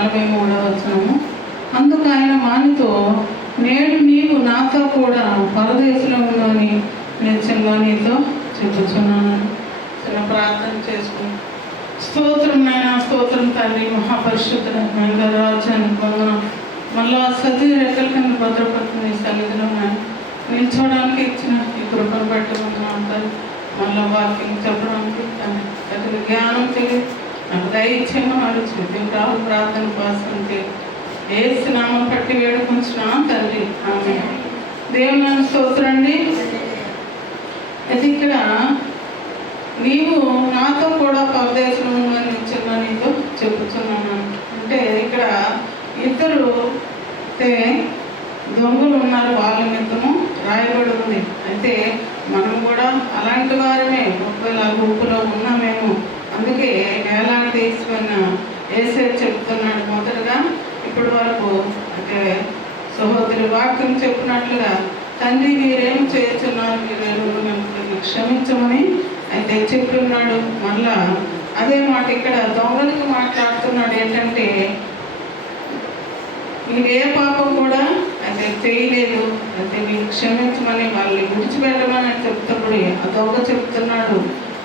నలభై మూడవ వచనము. అందుకు ఆయన మానితో నేడు నీవు నాతో కూడా పరదేశంలో నిత్యంగా నీతో చెప్పుచున్నాను. చిన్న ప్రార్థన చేసుకుని స్తోత్రం నాయన స్తోత్రం తండ్రి మహాపరిశుద్ధ రాజ్యానికి వందనం. మళ్ళా సతి రెక్కల కింద భద్రపడుతుంది సన్నిధిలో నేను నిల్చోవడానికి ఇచ్చిన ఈ కృపను బట్టి ఉన్నాను తండ్రి. మళ్ళా వాక్యం చెప్పడానికి తండ్రి జ్ఞానం తెలియదు. నాకు దయచేయమని అడుగుతుంది ప్రార్థన కోసం ఏ స్నామం పట్టి వేడుకుంటున్నా తండ్రి. ఆమె దేవుని నన్ను స్తోత్రండి. అయితే ఇక్కడ నీవు నాతో కూడా పరదేశం నిచ్చిన నీతో? చెప్పుతున్నాను అంటే ఇక్కడ ఇద్దరు దొంగలు ఉన్నారు వాళ్ళ నిమిత్తము రాయబడి ఉంది. అయితే మనం కూడా అలాంటి వారినే వాక్యం చెప్పినట్లుగా తండ్రి మీరేం చేస్తున్నారు? మీరు మిమ్మల్ని క్షమించమని? అయితే చెప్తున్నాడు మళ్ళా అదే మాట ఇక్కడ దొంగలకు మాట్లాడుతున్నాడు ఏంటంటే మీరు ఏ పాపం కూడా అయితే చేయలేదు అయితే మీరు క్షమించమని వాళ్ళని విడిచిపెట్టమని అని చెప్తున్నప్పుడు ఆ దొంగ చెప్తున్నాడు.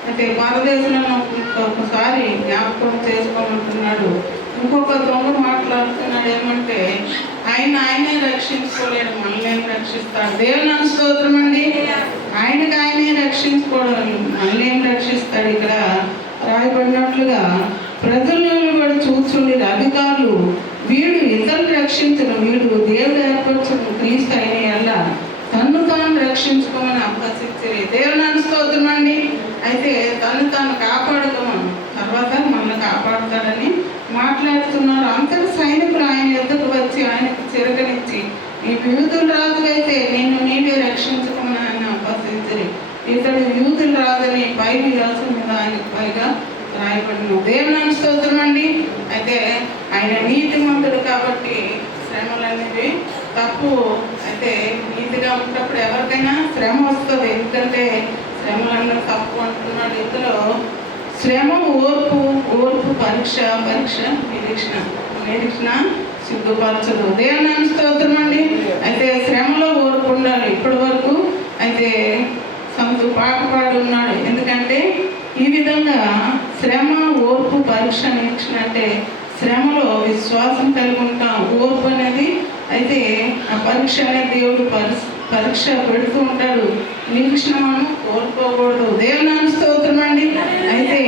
అయితే భారతదేశంలో ఒకసారి జ్ఞాపకం చేసుకోమంటున్నాడు. ఇంకొక దొంగ మాట్లాడుతున్నాడు ఏమంటే ఆయన ఆయనే రక్షించుకోలేడు మనల్ని రక్షిస్తాడు. దేవుని నన్ను స్తోత్రం అండి ఆయనకి ఆయనే రక్షించుకోవడం మనల్ని ఏం రక్షిస్తాడు? ఇక్కడ రాయబడినట్లుగా ప్రజలు కూడా చూచుండి అధికారులు. వీడు ఇతరులు రక్షించను వీడు దేవుడు ఏర్పరచను క్రీస్తు అయిన ఎల్ల తను తాను రక్షించుకోమని అభ్యసించే దేవుని స్తోత్రం అండి అయితే తను తాను కాపాడుకోమని తర్వాత మనల్ని కాపాడుతాడని మాట్లాడుతున్నారు. అంతటి సైనిక ఆయన ఎద్దుకు వచ్చి ఆయనకు చిరకనిచ్చి ఈ యూదులు రాజు అయితే నేను నీవే రక్షించుకున్నా అని అభ్యసించరు ఇతడు యూతులు రాదని పై విలాసం మీద ఆయనకు పైగా రాయబడిన దేవుని స్తోత్రం అండి. అయితే ఆయన నీతిమంతుడు కాబట్టి శ్రమలు అనేవి తప్పు. అయితే నీతిగా ఉన్నప్పుడు ఎవరికైనా శ్రమ వస్తుంది. ఎందుకంటే శ్రమలు తప్పు అంటున్నాడు. ఇందులో శ్రమ ఓర్పు ఓర్పు పరీక్ష పరీక్ష నిరీక్షణ. నిరీక్షణ సిగ్గుపరచదు దేవుని స్తోత్రం అండి. అయితే శ్రమలో ఓర్పు ఉండాలి. ఇప్పటి వరకు అయితే సంతు పాట ఉన్నాడు. ఎందుకంటే ఈ విధంగా శ్రమ ఓర్పు పరీక్ష నిరీక్షణ అంటే శ్రమలో విశ్వాసం కలిగి ఉంటాం. ఓర్పు అనేది అయితే ఆ పరీక్ష అనేది దేవుడు పరి పరీక్ష పెడుతూ ఉంటాడు. నిరీక్షణ మనం కోల్పోకూడదు. దేవుని స్తోత్రం అండి. అయితే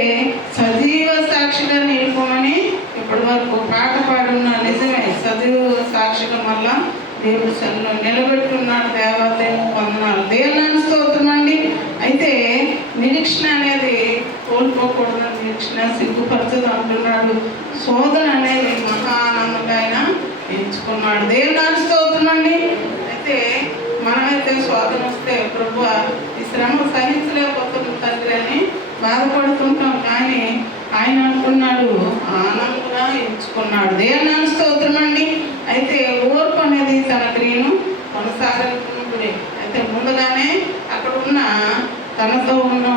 సజీవ సాక్షిగా నిలుపమని ఇప్పటి వరకు పాట పాడున్న నిజమే. సజీవ సాక్షిగా మళ్ళా దేవుడు సన్నిలో నిలబెట్టున్నాడు దేవాలయం పొందనాలు దేవుని నిరీక్షణ అనేది కోల్పోకూడదు నిరీక్షణ సిగ్గుపరచదు అంటున్నాడు. శోధన అనేది మహా ఆనందంగా ఆయన ఎంచుకున్నాడు. దేవుడు స్తోత్రం అయితే మనమైతే శోధన వస్తే ప్రభు ఈ శ్రమ సహించలేకపోతుంది తండ్రి అని బాధపడుతుంటాం. కానీ ఆయన అనుకున్నాడు ఆనందంగా ఎంచుకున్నాడు. దేవుడు స్తోత్రం అండి అయితే ఓర్పు అనేది తన క్రియను కొనసాగుతుంది అయితే ముందుగానే అక్కడ ఉన్న తనతో ఉన్న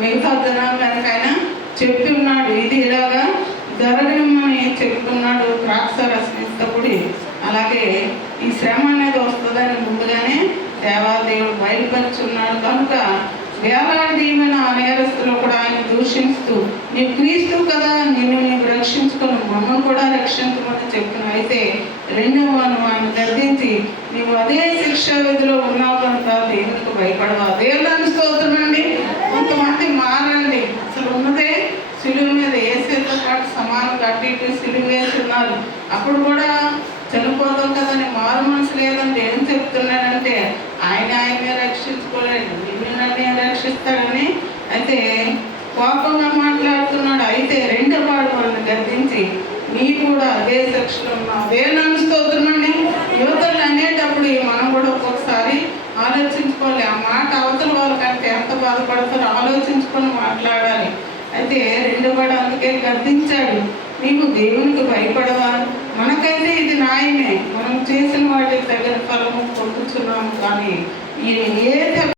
మిగతా జనాలకైనా చెప్పి ఉన్నాడు. ఇది ఇలాగా జరగనిమ్మని చెప్తున్నాడు ద్రాక్ష రసనిస్తపుడి అలాగే ఈ శ్రమ అనేది వస్తుందని ముందుగానే దేవాదేవుడు బయలుపరుచున్నాడు. కనుక వేలాడదీయమైన ఆ నేరస్తులు కూడా ఆయన దూషిస్తూ నీ క్రీస్తు కదా నిన్ను నీవు రక్షించుకుని మమ్మల్ని కూడా రక్షించమని చెప్పిన అయితే రెండవ ఆయన గర్దించి నీవు అదే శిక్షా విధిలో ఉన్నావు కనుక దేవునికి భయపడవా? దేవుని స్తోత్రం అండి కొంతమంది మారండి. అసలు ఉన్నదే సిలువు మీద వేసేతో పాటు సమానం అటు ఇటు సిలువ వేస్తున్నారు అప్పుడు కూడా చనిపోతాం కదని మారు మనసు లేదంటే ఏం చెప్తున్నాడంటే ఆయన ఆయనే రక్షించుకోలేడు నిన్ను రక్షిస్తాడని అయితే కోపంగా మాట్లాడుతున్నాడు. అయితే రెండో పాడు వాళ్ళని గర్దించి నీ కూడా అదే శిక్షలో ఉన్నావు. ఆలోచించుకొని మాట్లాడాలి. అయితే రెండు వాడు అందుకే గర్దించాడు నీవు దేవునికి భయపడవా మనకైతే ఇది న్యాయమే. మనం చేసిన వాటి తగిన ఫలము పొందుతున్నాము కానీ ఈ ఏ